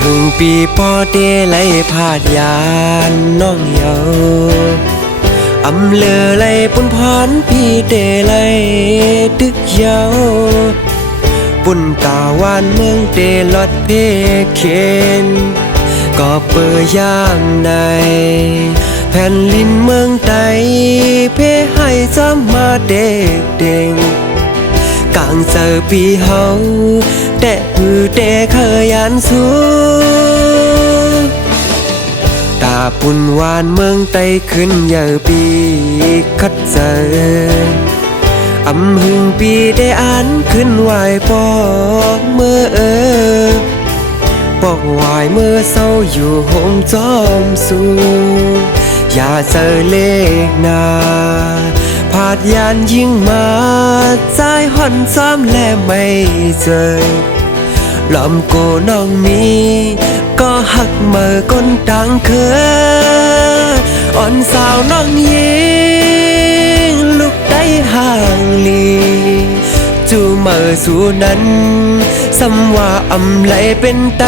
หึงปีปอเตไหลพาดยานน้องเยาเลอไหลปุ่นพรพี่เตไหลตึกเยาปุ่นตาวานเมืองเตลอดเพเคนก็เปิดย่างในแผ่นลินเมืองไตเพให้จำมาเด็กเด้งกลางเจอปีเฮาแต่หือแต่เคยยันสู้ตาปุ่นวานเมืองไตขึ้นเยอะปีคัดเจอหึงปีได้อ่านขึ้นไหวปอเมื่อปอกไหวเมื่อเศร้าอยู่ห้องจอมสูอย่าเจอเลขหนาผาดยานยิ่งมาใจห่อนซ้ำและไม่เจอลำโกน้องมีก็หักเมื่อก้นตังเคยอ่อนสาวน้องยิงลูกได้ห่างลีจูเมื่อสู่นั้นซ้ำว่าไหลเป็นไต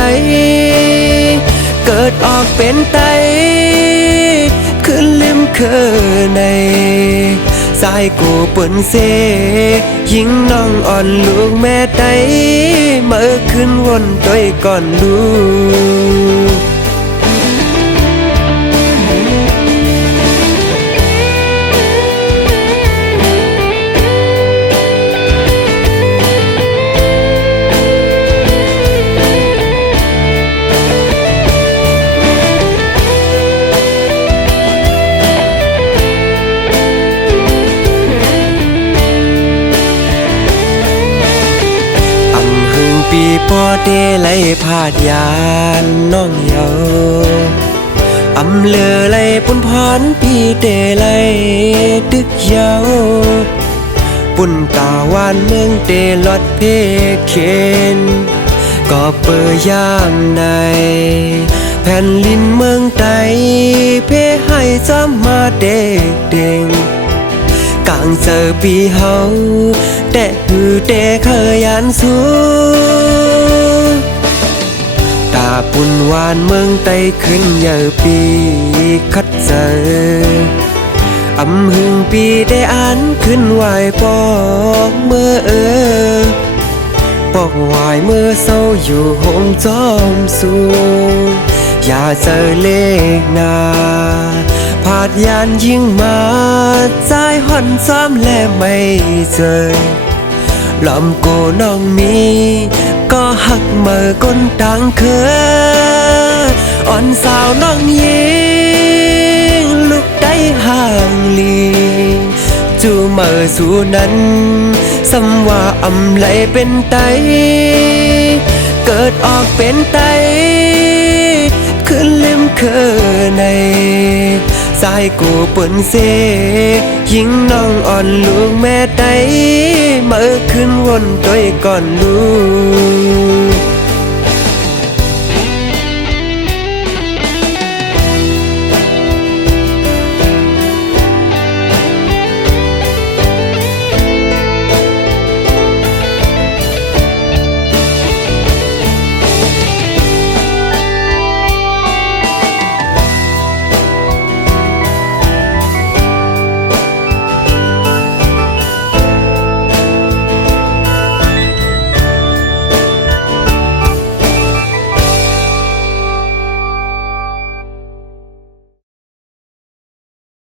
เกิดออกเป็นไตขึ้นลิมเคอในสายกูเปิ่นเซยิงน้องอ่อนลูกแม่ไตเมื่อขึ้นวนตัวก่อนลูกปีปอเตไหลพาดยานน้องเยาเลอไหลปุ่นพรพี่เตไหลตึกเยาปุ่นตาวานเมืองเตลอดเพเคนก็เปิดย่างในแผ่นลินเมืองไตเพให้จำมาเด็กเด้งกลางเจอปีเฮาแต่หือแต่เคยยันสู้ตาปุ่นวานเมืองไตขึ้นเยอะปีคัดเจอหึงปีได้อ่านขึ้นไหวปอกเมื่อปอกไหวเมื่อเศร้าอยู่ห้องจอมสูอย่าเจอเลขหนาผาดยานยิ่งมาใจห่อนซ้ำและไม่เจอลำโกน้องมีก็หักเมื่อก้นตังเคยอ่อนสาวน้องยิงลูกได้ห่างลีจูเมื่อสู่นั้นซ้ำว่าไหลเป็นไตเกิดออกเป็นไตขึ้นลิมเคอในสายกูเปิ่นเซยิงน้องอ่อนลูกแม่ไตเมื่อขึ้นวนตัวก่อนลูก